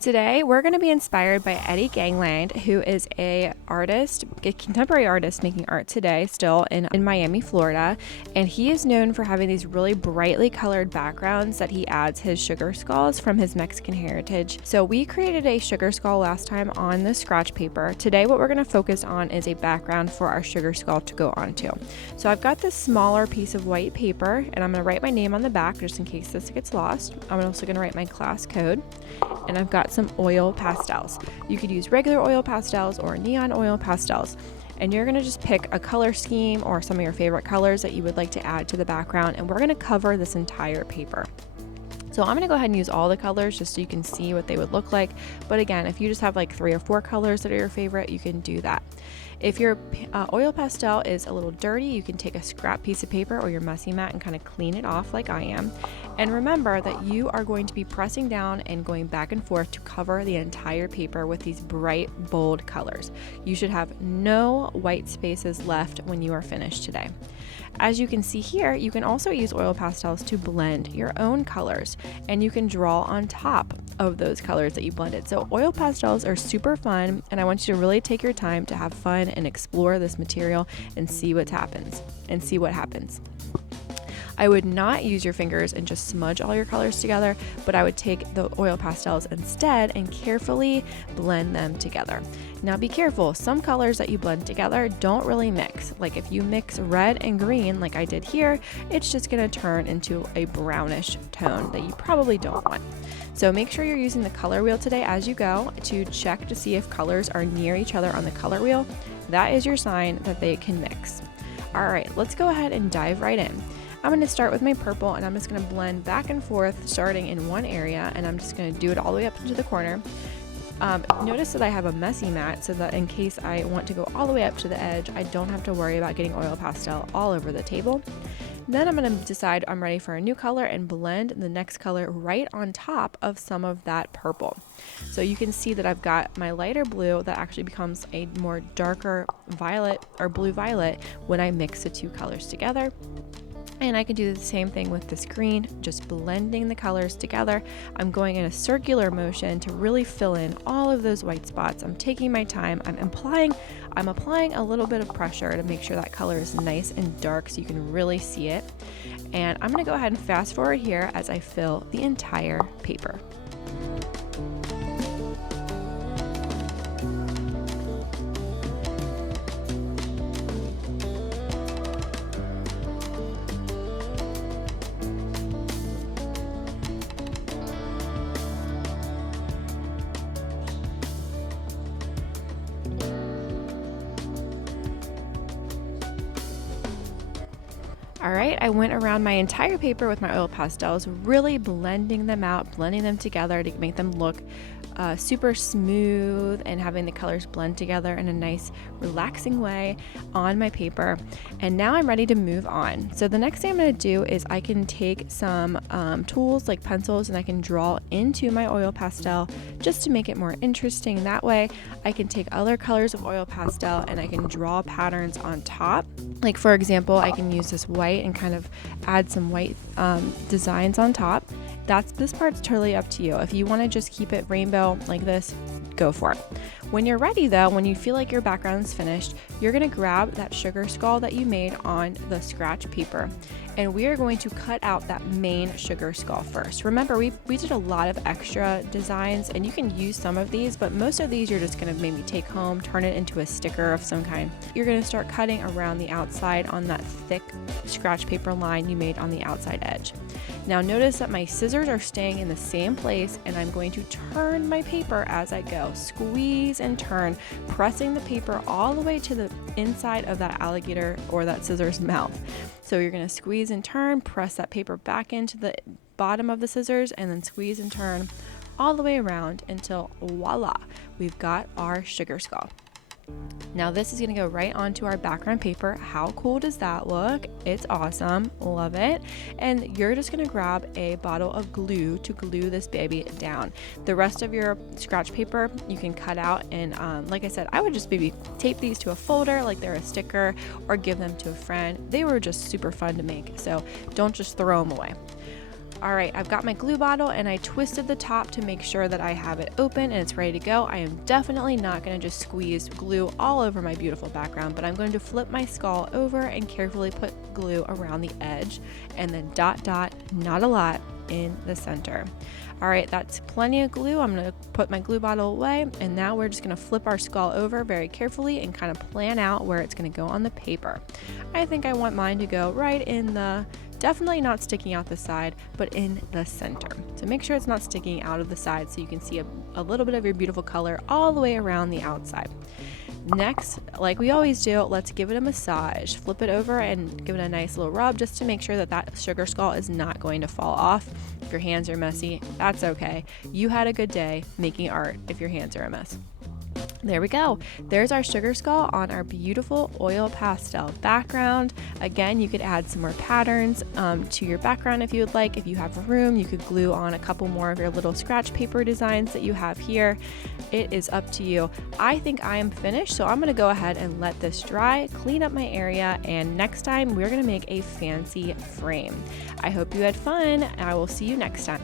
Today, we're going to be inspired by Eddie Gangland, who is a contemporary artist making art today, still in Miami, Florida. And he is known for having these really brightly colored backgrounds that he adds his sugar skulls from his Mexican heritage. So we created a sugar skull last time on the scratch paper. Today, what we're going to focus on is a background for our sugar skull to go onto. So I've got this smaller piece of white paper, and I'm going to write my name on the back just in case this gets lost. I'm also going to write my class code. And I've got some oil pastels. You could use regular oil pastels or neon oil pastels. And you're gonna just pick a color scheme or some of your favorite colors that you would like to add to the background, and we're gonna cover this entire paper. So I'm gonna go ahead and use all the colors just so you can see what they would look like. But again, if you just have like 3 or 4 colors that are your favorite, you can do that. If your oil pastel is a little dirty, you can take a scrap piece of paper or your messy mat and kind of clean it off like I am. And remember that you are going to be pressing down and going back and forth to cover the entire paper with these bright, bold colors. You should have no white spaces left when you are finished today. As you can see here, you can also use oil pastels to blend your own colors, and you can draw on top of those colors that you blended. So oil pastels are super fun, and I want you to really take your time to have fun and explore this material and see what happens. I would not use your fingers and just smudge all your colors together, but I would take the oil pastels instead and carefully blend them together. Now be careful, some colors that you blend together don't really mix. Like if you mix red and green like I did here, it's just gonna turn into a brownish tone that you probably don't want. So make sure you're using the color wheel today as you go to check to see if colors are near each other on the color wheel. That is your sign that they can mix. All right, let's go ahead and dive right in. I'm going to start with my purple, and I'm just going to blend back and forth starting in one area, and I'm just going to do it all the way up into the corner. Notice that I have a messy mat so that in case I want to go all the way up to the edge, I don't have to worry about getting oil pastel all over the table. Then I'm going to decide I'm ready for a new color and blend the next color right on top of some of that purple. So you can see that I've got my lighter blue that actually becomes a more darker violet or blue violet when I mix the two colors together. And I can do the same thing with this green, just blending the colors together. I'm going in a circular motion to really fill in all of those white spots. I'm taking my time. I'm applying a little bit of pressure to make sure that color is nice and dark so you can really see it. And I'm gonna go ahead and fast forward here as I fill the entire paper. All right, I went around my entire paper with my oil pastels, really blending them out, blending them together to make them look super smooth and having the colors blend together in a nice relaxing way on my paper. And now I'm ready to move on. So the next thing I'm going to do is I can take some tools like pencils and I can draw into my oil pastel just to make it more interesting. That way I can take other colors of oil pastel and I can draw patterns on top. Like for example, I can use this white and kind of add some white designs on top. This part's totally up to you. If you want to just keep it rainbow like this, go for it. When you're ready though, when you feel like your background's finished, you're gonna grab that sugar skull that you made on the scratch paper, and we are going to cut out that main sugar skull first. Remember, we did a lot of extra designs, and you can use some of these, but most of these you're just gonna maybe take home, turn it into a sticker of some kind. You're gonna start cutting around the outside on that thick scratch paper line you made on the outside edge. Now notice that my scissors are staying in the same place, and I'm going to turn my paper as I go. Squeeze and turn, pressing the paper all the way to the inside of that alligator or that scissor's mouth. So you're going to squeeze and turn, press that paper back into the bottom of the scissors, and then squeeze and turn all the way around until voila, we've got our sugar skull. Now this is going to go right onto our background paper. How cool does that look? It's awesome. Love it. And you're just going to grab a bottle of glue to glue this baby down. The rest of your scratch paper you can cut out, and like I said, I would just maybe tape these to a folder like they're a sticker or give them to a friend. They were just super fun to make, so don't just throw them away. All right, I've got my glue bottle and I twisted the top to make sure that I have it open and it's ready to go. I am definitely not going to just squeeze glue all over my beautiful background, but I'm going to flip my skull over and carefully put glue around the edge and then dot dot, not a lot, in the center. All right, that's plenty of glue. I'm gonna put my glue bottle away, and now we're just gonna flip our skull over very carefully and kind of plan out where it's gonna go on the paper. I think I want mine to go right in the, definitely not sticking out the side, but in the center. So make sure it's not sticking out of the side so you can see a little bit of your beautiful color all the way around the outside. Next, like we always do, let's give it a massage. Flip it over and give it a nice little rub just to make sure that that sugar skull is not going to fall off. If your hands are messy, that's okay. You had a good day making art if your hands are a mess. There we go. There's our sugar skull on our beautiful oil pastel background. Again, you could add some more patterns to your background if you would like. If you have room, you could glue on a couple more of your little scratch paper designs that you have here. It is up to you. I think I am finished, so I'm going to go ahead and let this dry, clean up my area, and next time we're going to make a fancy frame. I hope you had fun. I will see you next time.